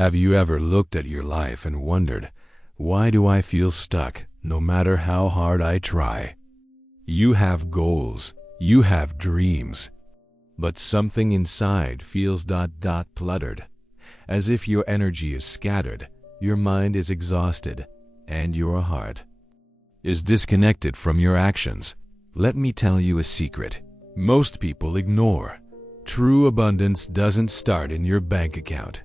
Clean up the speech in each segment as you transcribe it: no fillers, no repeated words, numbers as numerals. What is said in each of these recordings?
Have you ever looked at your life and wondered, why do I feel stuck no matter how hard I try? You have goals, you have dreams, but something inside feels cluttered, as if your energy is scattered, your mind is exhausted, and your heart is disconnected from your actions. Let me tell you a secret most people ignore. True abundance doesn't start in your bank account.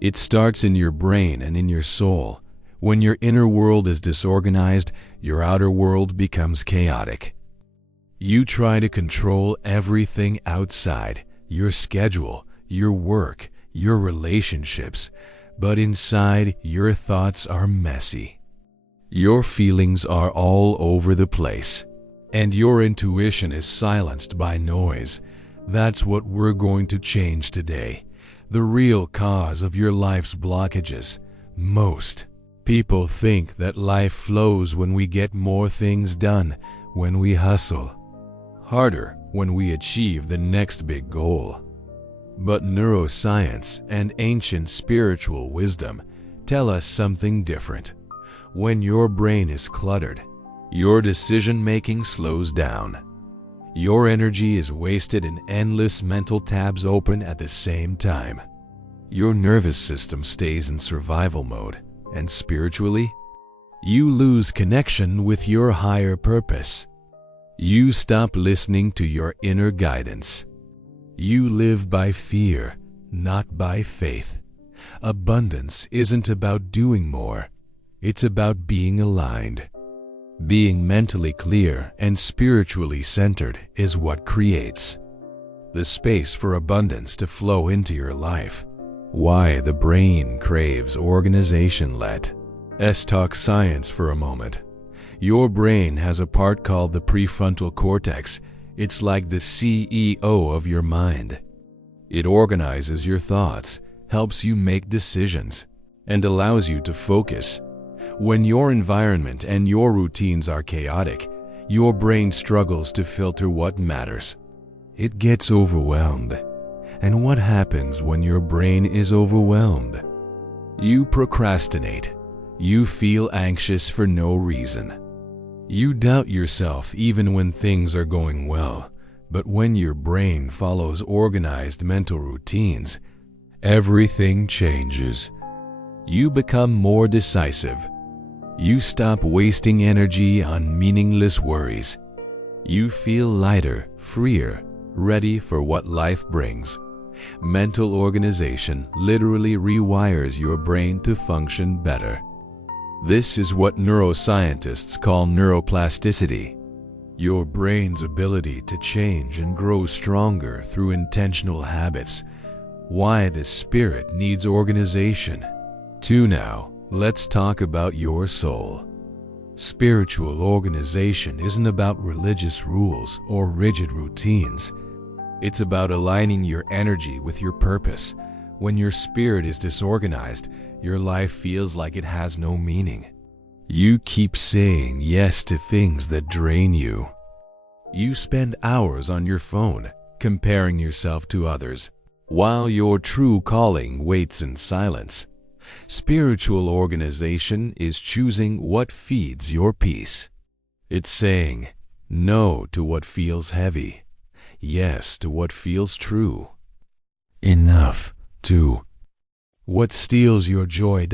It starts in your brain and in your soul. When your inner world is disorganized, your outer world becomes chaotic. You try to control everything outside, your schedule, your work, your relationships, but inside your thoughts are messy. Your feelings are all over the place, and your intuition is silenced by noise. That's what we're going to change today. The real cause of your life's blockages. Most people think that life flows when we get more things done, when we hustle harder, when we achieve the next big goal. But neuroscience and ancient spiritual wisdom tell us something different. When your brain is cluttered, your decision-making slows down. Your energy is wasted in endless mental tabs open at the same time. Your nervous system stays in survival mode, and spiritually, you lose connection with your higher purpose. You stop listening to your inner guidance. You live by fear, not by faith. Abundance isn't about doing more. It's about being aligned. Being mentally clear and spiritually centered is what creates the space for abundance to flow into your life. Why the brain craves organization. Let's talk science for a moment. Your brain has a part called the prefrontal cortex. It's like the CEO of your mind. It organizes your thoughts, helps you make decisions, and allows you to focus. When your environment and your routines are chaotic, your brain struggles to filter what matters. It gets overwhelmed. And what happens when your brain is overwhelmed? You procrastinate. You feel anxious for no reason. You doubt yourself even when things are going well. But when your brain follows organized mental routines, everything changes. You become more decisive. You stop wasting energy on meaningless worries. You feel lighter, freer, ready for what life brings. Mental organization literally rewires your brain to function better. This is what neuroscientists call neuroplasticity. Your brain's ability to change and grow stronger through intentional habits. Why the spirit needs organization. 2. Now, let's talk about your soul. Spiritual organization isn't about religious rules or rigid routines. It's about aligning your energy with your purpose. When your spirit is disorganized, your life feels like it has no meaning. You keep saying yes to things that drain you. You spend hours on your phone, comparing yourself to others, while your true calling waits in silence. Spiritual organization is choosing what feeds your peace. It's saying no to what feels heavy, yes to what feels true. Enough to what steals your joy.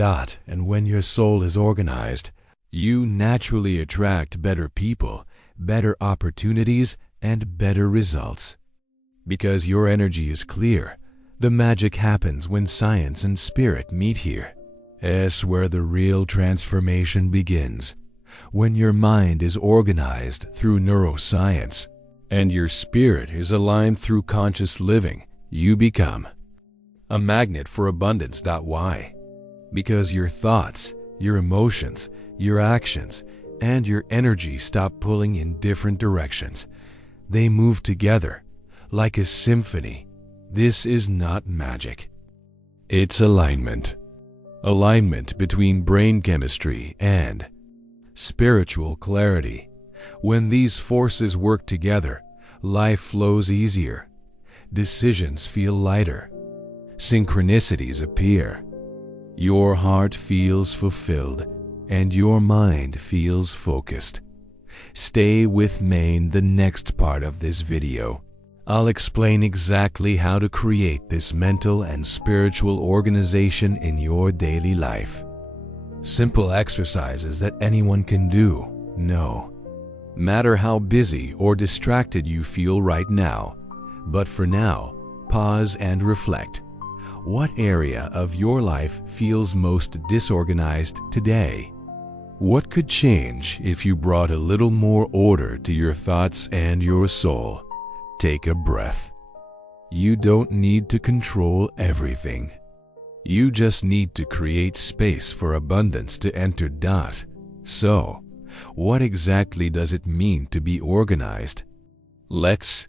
And when your soul is organized, you naturally attract better people, better opportunities, and better results. Because your energy is clear, the magic happens when science and spirit meet here. It's where the real transformation begins. When your mind is organized through neuroscience, and your spirit is aligned through conscious living, you become a magnet for abundance. Why? Because your thoughts, your emotions, your actions, and your energy stop pulling in different directions. They move together, like a symphony. This is not magic. It's alignment. Alignment between brain chemistry and spiritual clarity. When these forces work together, life flows easier. Decisions feel lighter. Synchronicities appear. Your heart feels fulfilled and your mind feels focused. Stay with me in the next part of this video. I'll explain exactly how to create this mental and spiritual organization in your daily life. Simple exercises that anyone can do. No matter how busy or distracted you feel right now. But for now, pause and reflect. What area of your life feels most disorganized today? What could change if you brought a little more order to your thoughts and your soul? Take a breath. You don't need to control everything. You just need to create space for abundance to enter. So, what exactly does it mean to be organized? Let's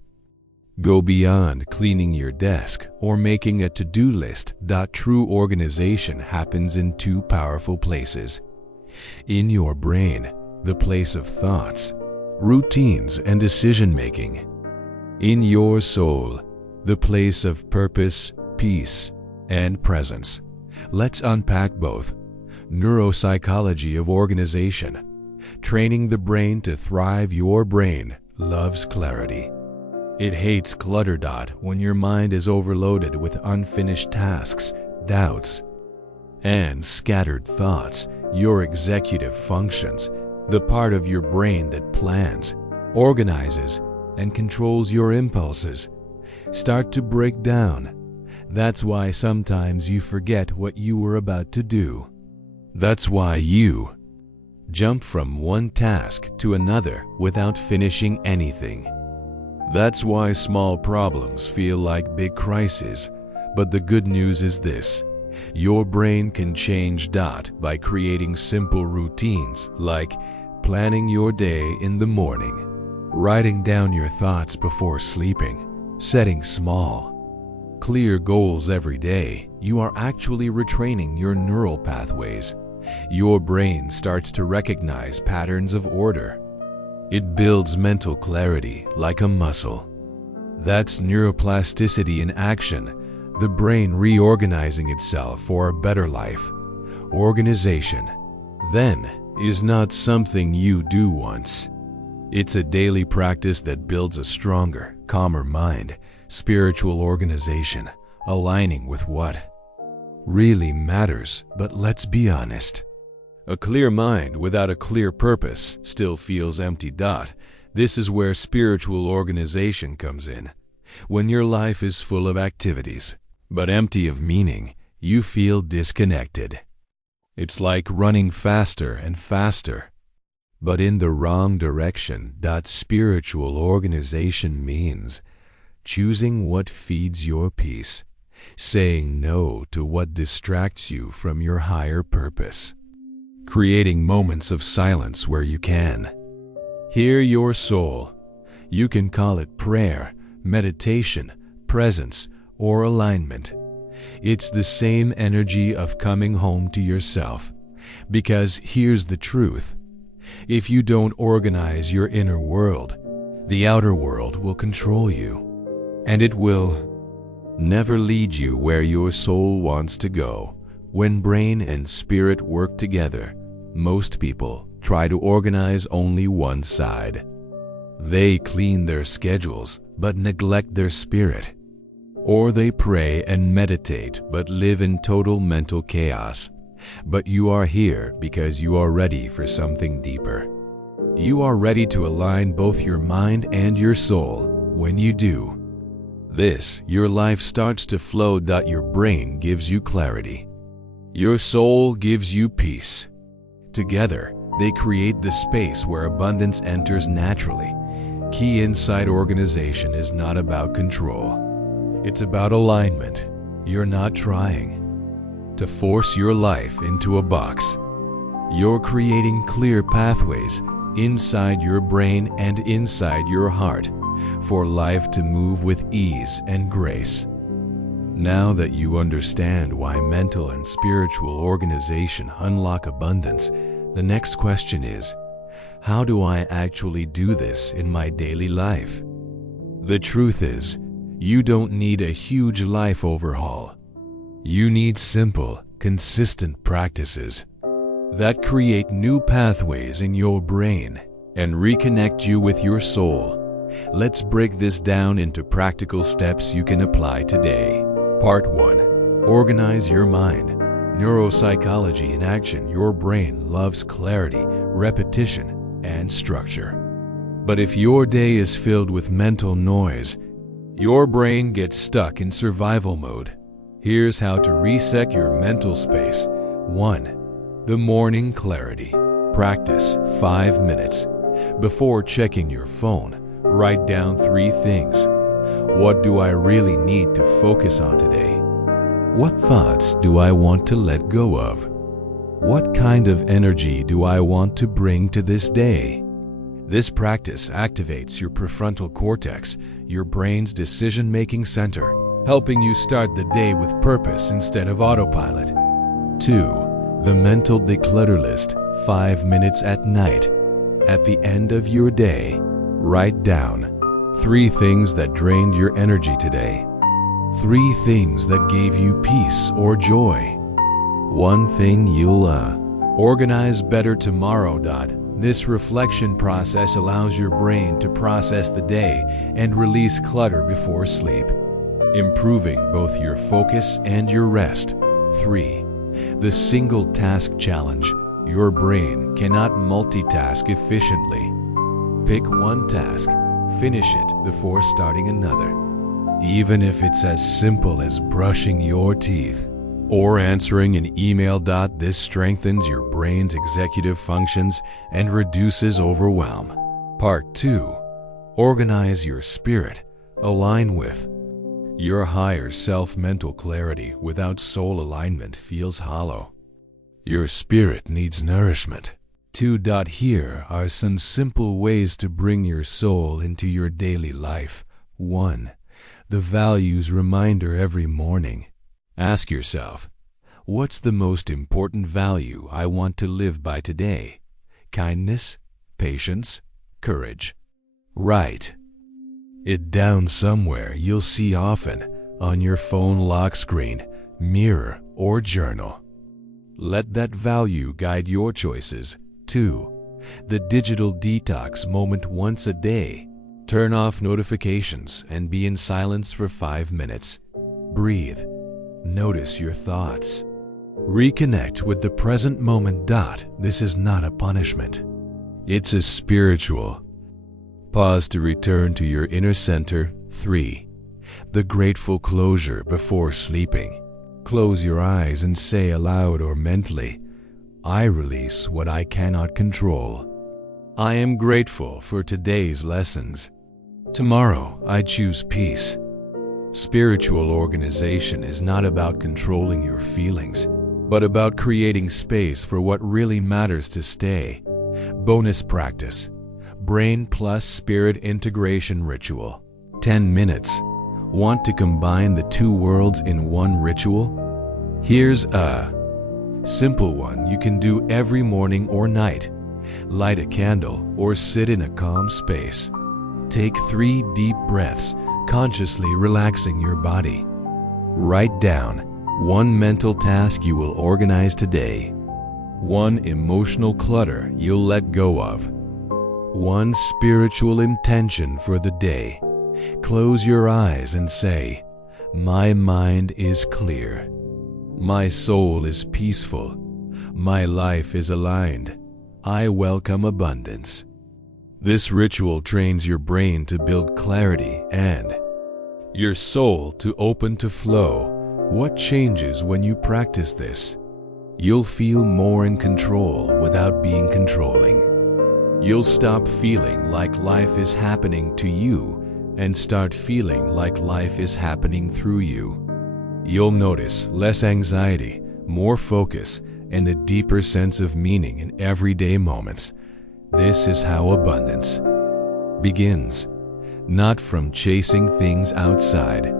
go beyond cleaning your desk or making a to-do list. True organization happens in two powerful places. In your brain, the place of thoughts, routines, and decision-making. In your soul, the place of purpose, peace, and presence. Let's unpack both. Neuropsychology of organization. Training the brain to thrive. Your brain loves clarity. It hates clutter. When your mind is overloaded with unfinished tasks, doubts, and scattered thoughts, your executive functions, the part of your brain that plans, organizes, and controls your impulses, start to break down. That's why sometimes you forget what you were about to do. That's why you jump from one task to another without finishing anything. That's why small problems feel like big crises. But the good news is this: your brain can change by creating simple routines like planning your day in the morning, writing down your thoughts before sleeping, setting small, clear goals every day. You are actually retraining your neural pathways. Your brain starts to recognize patterns of order. It builds mental clarity like a muscle. That's neuroplasticity in action, the brain reorganizing itself for a better life. Organization, then, is not something you do once. It's a daily practice that builds a stronger, calmer mind. Spiritual organization, aligning with what really matters. But let's be honest. A clear mind without a clear purpose still feels empty. This is where spiritual organization comes in. When your life is full of activities, but empty of meaning, you feel disconnected. It's like running faster and faster, but in the wrong direction. Spiritual organization means choosing what feeds your peace, saying no to what distracts you from your higher purpose, creating moments of silence where you can hear your soul. You can call it prayer, meditation, presence, or alignment. It's the same energy of coming home to yourself. Because here's the truth: if you don't organize your inner world, the outer world will control you. And it will never lead you where your soul wants to go. When brain and spirit work together, most people try to organize only one side. They clean their schedules but neglect their spirit. Or they pray and meditate but live in total mental chaos. But you are here because you are ready for something deeper. You are ready to align both your mind and your soul. When you do this, your life starts to flow. Your brain gives you clarity. Your soul gives you peace. Together, they create the space where abundance enters naturally. Key inside organization is not about control. It's about alignment. You're not trying to force your life into a box. You're creating clear pathways inside your brain and inside your heart for life to move with ease and grace. Now that you understand why mental and spiritual organization unlock abundance, the next question is, how do I actually do this in my daily life? The truth is, you don't need a huge life overhaul. You need simple, consistent practices that create new pathways in your brain and reconnect you with your soul. Let's break this down into practical steps you can apply today. Part 1. Organize your mind. Neuropsychology in action. Your brain loves clarity, repetition, and structure. But if your day is filled with mental noise, your brain gets stuck in survival mode. Here's how to reset your mental space. 1. The morning clarity. Practice 5 minutes. Before checking your phone, write down 3 things. What do I really need to focus on today? What thoughts do I want to let go of? What kind of energy do I want to bring to this day? This practice activates your prefrontal cortex, your brain's decision-making center, helping you start the day with purpose instead of autopilot. 2. The mental declutter list. 5 minutes at night. At the end of your day, write down 3 things that drained your energy today. 3 things that gave you peace or joy. 1 thing you'll organize better tomorrow. This reflection process allows your brain to process the day and release clutter before sleep, improving both your focus and your rest. 3. The single task challenge. Your brain cannot multitask efficiently. Pick one task, finish it before starting another. Even if it's as simple as brushing your teeth or answering an email. This strengthens your brain's executive functions and reduces overwhelm. Part 2. Organize your spirit. Align with your higher self. Mental clarity without soul alignment feels hollow. Your spirit needs nourishment. 2. Here are some simple ways to bring your soul into your daily life. 1. The values reminder every morning. Ask yourself, what's the most important value I want to live by today? Kindness, patience, courage. Write it down somewhere you'll see often, on your phone lock screen, mirror, or journal. Let that value guide your choices. 2. The digital detox moment. Once a day, turn off notifications and be in silence for 5 minutes. Breathe. Notice your thoughts. Reconnect with the present moment. This is not a punishment. It's a spiritual pause to return to your inner center. 3. The grateful closure before sleeping. Close your eyes and say aloud or mentally, I release what I cannot control. I am grateful for today's lessons. Tomorrow, I choose peace. Spiritual organization is not about controlling your feelings, but about creating space for what really matters to stay. Bonus practice. Brain plus spirit integration ritual. 10 minutes. Want to combine the 2 worlds in one ritual? Here's a simple one you can do every morning or night. Light a candle or sit in a calm space. Take 3 deep breaths, consciously relaxing your body. Write down 1 mental task you will organize today. 1 emotional clutter you'll let go of. 1 spiritual intention for the day. Close your eyes and say, my mind is clear. My soul is peaceful. My life is aligned. I welcome abundance. This ritual trains your brain to build clarity and your soul to open to flow. What changes when you practice this? You'll feel more in control without being controlling. You'll stop feeling like life is happening to you and start feeling like life is happening through you. You'll notice less anxiety, more focus, and a deeper sense of meaning in everyday moments. This is how abundance begins, not from chasing things outside,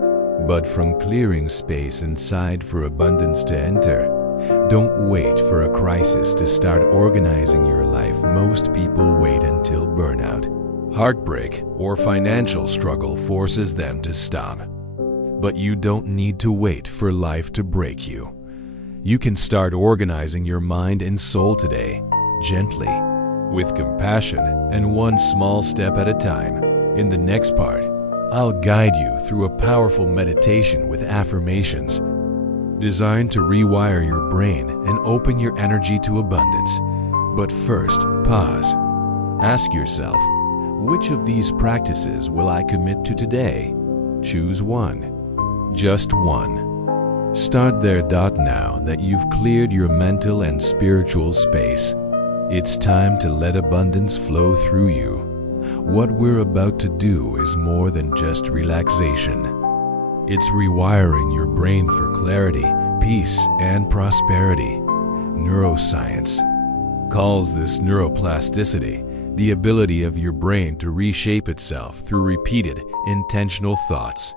but from clearing space inside for abundance to enter. Don't wait for a crisis to start organizing your life. Most people wait until burnout, heartbreak, or financial struggle forces them to stop. But you don't need to wait for life to break you. You can start organizing your mind and soul today, gently, with compassion and one small step at a time. In the next part, I'll guide you through a powerful meditation with affirmations designed to rewire your brain and open your energy to abundance. But first, pause. Ask yourself, which of these practices will I commit to today? Choose one. Just one. Start there. Now that you've cleared your mental and spiritual space, it's time to let abundance flow through you. What we're about to do is more than just relaxation. It's rewiring your brain for clarity, peace, and prosperity. Neuroscience calls this neuroplasticity, the ability of your brain to reshape itself through repeated, intentional thoughts.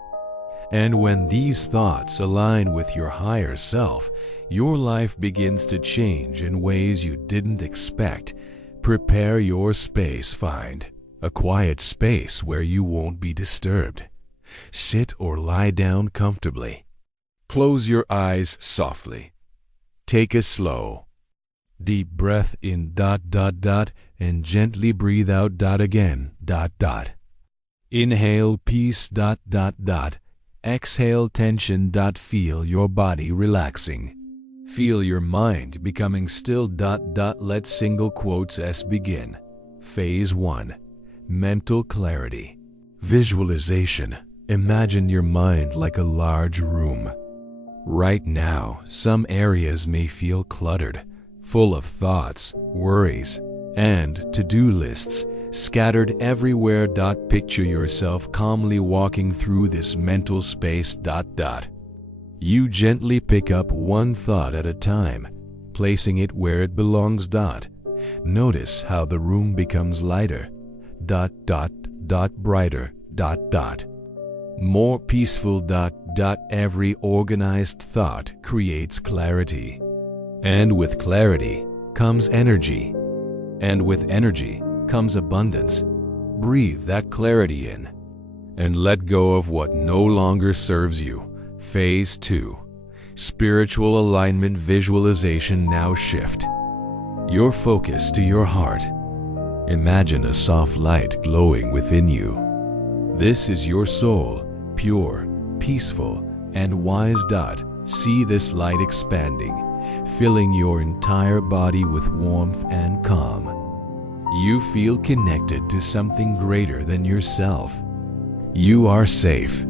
And when these thoughts align with your higher self, your life begins to change in ways you didn't expect. Prepare your space. Find a quiet space where you won't be disturbed. Sit or lie down comfortably. Close your eyes softly. Take a slow, deep breath in ... and gently breathe out again ... Inhale peace ... Exhale tension ... Feel your body relaxing. Feel your mind becoming still ... Let single quotes S begin. Phase 1. Mental clarity. Visualization. Imagine your mind like a large room. Right now, some areas may feel cluttered, full of thoughts, worries, and to-do lists scattered everywhere. Picture yourself calmly walking through this mental space ... You gently pick up one thought at a time, placing it where it belongs. Notice how the room becomes lighter ... brighter ... more peaceful ... Every organized thought creates clarity. And with clarity comes energy. And with energy comes abundance. Breathe that clarity in and let go of what no longer serves you. Phase 2. Spiritual alignment. Visualization. Now shift your focus to your heart. Imagine a soft light glowing within you. This is your soul, pure, peaceful, and wise. See this light expanding, filling your entire body with warmth and calm. You feel connected to something greater than yourself. You are safe.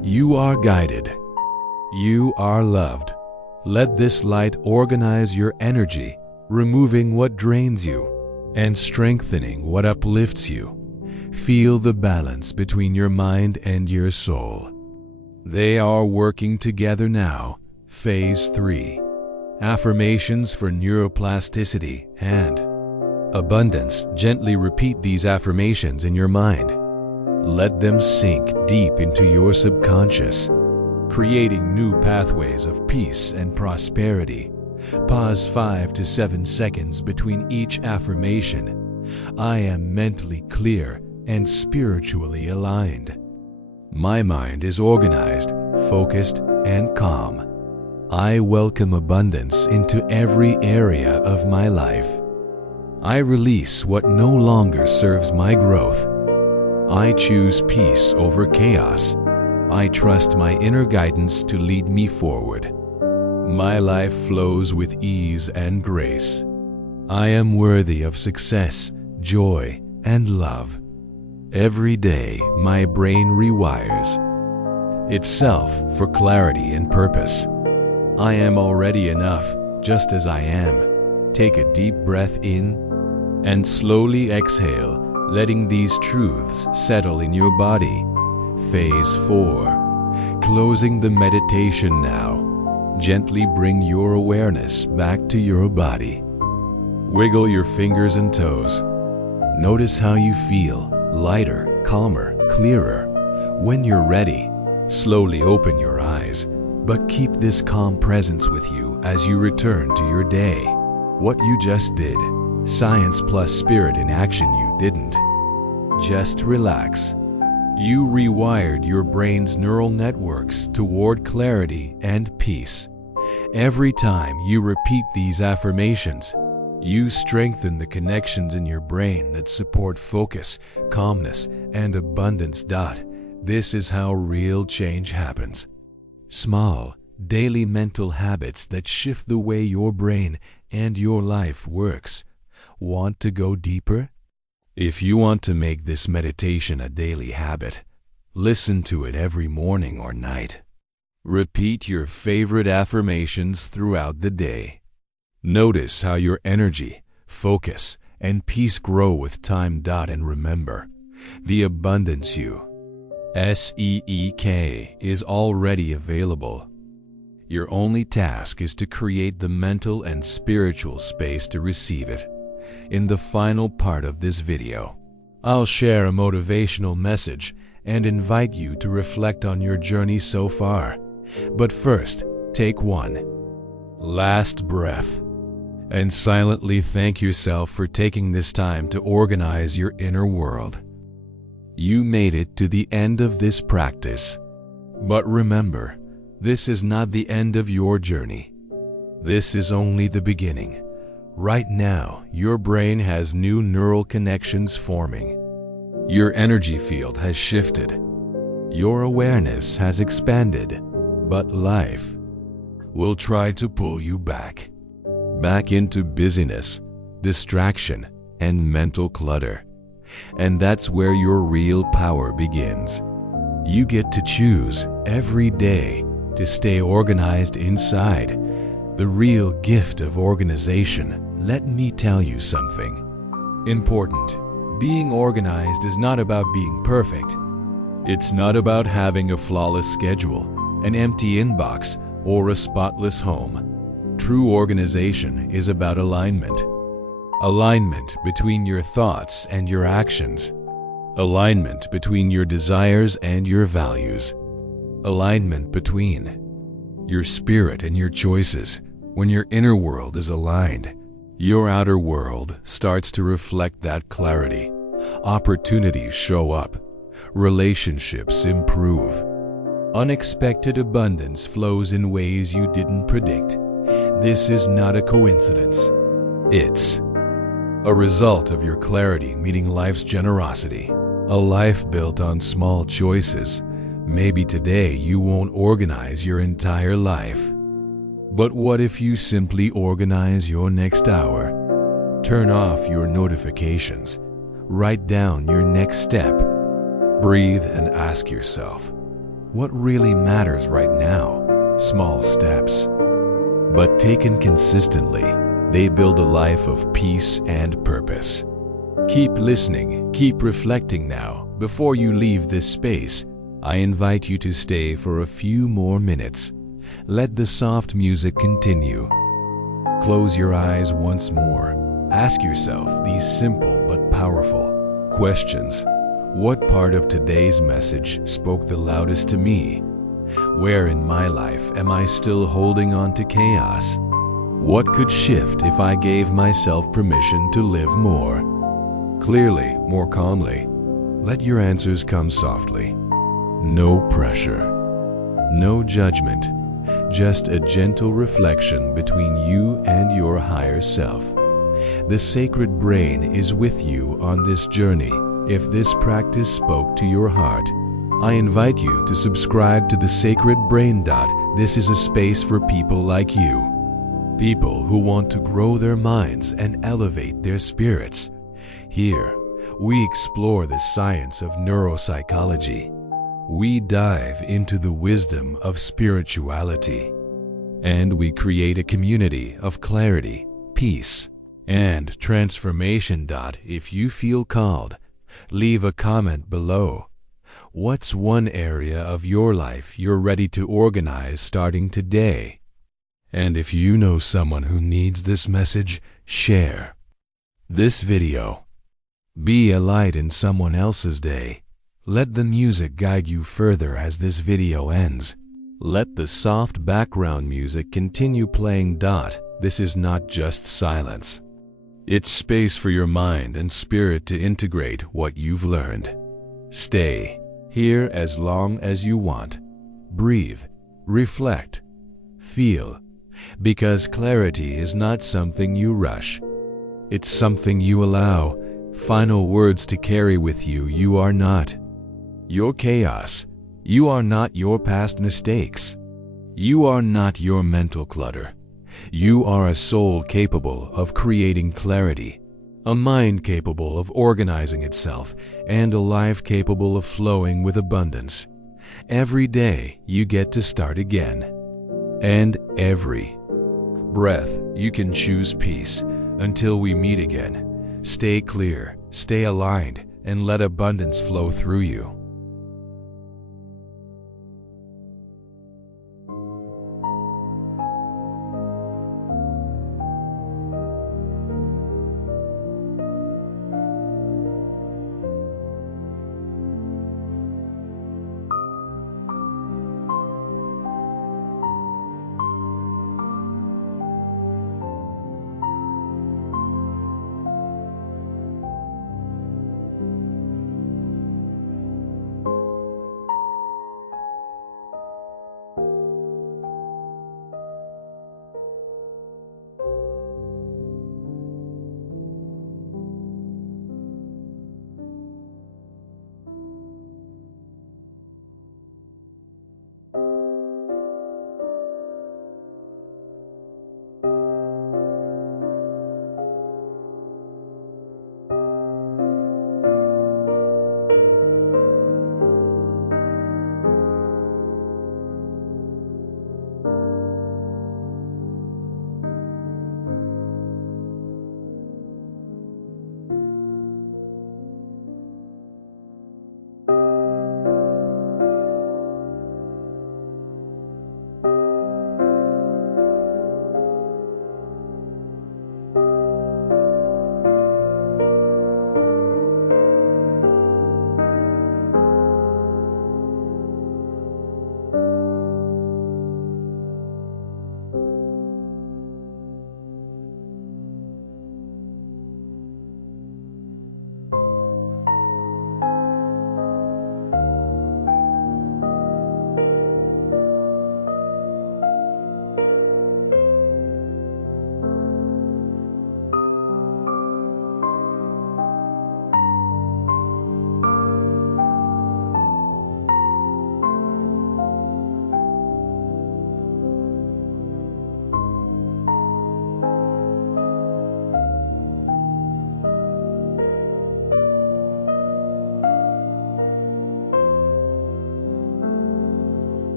You are guided. You are loved. Let this light organize your energy, removing what drains you and strengthening what uplifts you. Feel the balance between your mind and your soul. They are working together now. Phase 3. Affirmations for neuroplasticity and abundance. Gently repeat these affirmations in your mind. Let them sink deep into your subconscious, creating new pathways of peace and prosperity. Pause 5 to 7 seconds between each affirmation. I am mentally clear and spiritually aligned. My mind is organized, focused, and calm. I welcome abundance into every area of my life. I release what no longer serves my growth. I choose peace over chaos. I trust my inner guidance to lead me forward. My life flows with ease and grace. I am worthy of success, joy, and love. Every day, my brain rewires itself for clarity and purpose. I am already enough, just as I am. Take a deep breath in and slowly exhale, letting these truths settle in your body. Phase 4. Closing the meditation now. Gently bring your awareness back to your body. Wiggle your fingers and toes. Notice how you feel, lighter, calmer, clearer. When you're ready, slowly open your eyes, but keep this calm presence with you as you return to your day. What you just did, science plus spirit in action. You didn't just relax. You rewired your brain's neural networks toward clarity and peace. Every time you repeat these affirmations, you strengthen the connections in your brain that support focus, calmness, and abundance. This is how real change happens. Small, daily mental habits that shift the way your brain and your life works. Want to go deeper? If you want to make this meditation a daily habit, listen to it every morning or night. Repeat your favorite affirmations throughout the day. Notice how your energy, focus, and peace grow with time. And remember, the abundance you seek is already available. Your only task is to create the mental and spiritual space to receive it. In the final part of this video, I'll share a motivational message and invite you to reflect on your journey so far. But first, take one last breath and silently thank yourself for taking this time to organize your inner world. You made it to the end of this practice. But remember, this is not the end of your journey. This is only the beginning. Right now, your brain has new neural connections forming. Your energy field has shifted. Your awareness has expanded. But life will try to pull you back into busyness, distraction, and mental clutter. And that's where your real power begins. You get to choose every day to stay organized inside. The real gift of organization. Let me tell you something important. Being organized is not about being perfect. It's not about having a flawless schedule, an empty inbox, or a spotless home. True organization is about alignment. Alignment between your thoughts and your actions. Alignment between your desires and your values. Alignment between your spirit and your choices. When your inner world is aligned, your outer world starts to reflect that clarity. Opportunities show up. Relationships improve. Unexpected abundance flows in ways you didn't predict. This is not a coincidence. It's a result of your clarity meeting life's generosity. A life built on small choices. Maybe today you won't organize your entire life. But what if you simply organize your next hour? Turn off your notifications. Write down your next step. Breathe and ask yourself, what really matters right now? Small steps. But taken consistently, they build a life of peace and purpose. Keep listening, keep reflecting now. Before you leave this space, I invite you to stay for a few more minutes. Let the soft music continue. Close your eyes once more. Ask yourself these simple but powerful questions. What part of today's message spoke the loudest to me? Where in my life am I still holding on to chaos? What could shift if I gave myself permission to live more clearly, more calmly? Let your answers come softly. No pressure, no judgment, just a gentle reflection between you and your higher self. The sacred brain is with you on this journey. If this practice spoke to your heart, I invite you to subscribe to the Sacred Brain. This is a space for people like you. People who want to grow their minds and elevate their spirits. Here, we explore the science of neuropsychology. We dive into the wisdom of spirituality. And we create a community of clarity, peace, and transformation. If you feel called, leave a comment below. What's one area of your life you're ready to organize starting today? And if you know someone who needs this message, share this video. Be a light in someone else's day. Let the music guide you further as this video ends. Let the soft background music continue playing. This is not just silence. It's space for your mind and spirit to integrate what you've learned. Stay here as long as you want. Breathe, reflect, feel, Because clarity is not something you rush. It's something you allow. Final words to carry with you. You are not your chaos. You are not your past mistakes. You are not your mental clutter. You are a soul capable of creating clarity, a mind capable of organizing itself, and a life capable of flowing with abundance. Every day you get to start again. And every breath you can choose peace. Until we meet again, stay clear, stay aligned, and let abundance flow through you.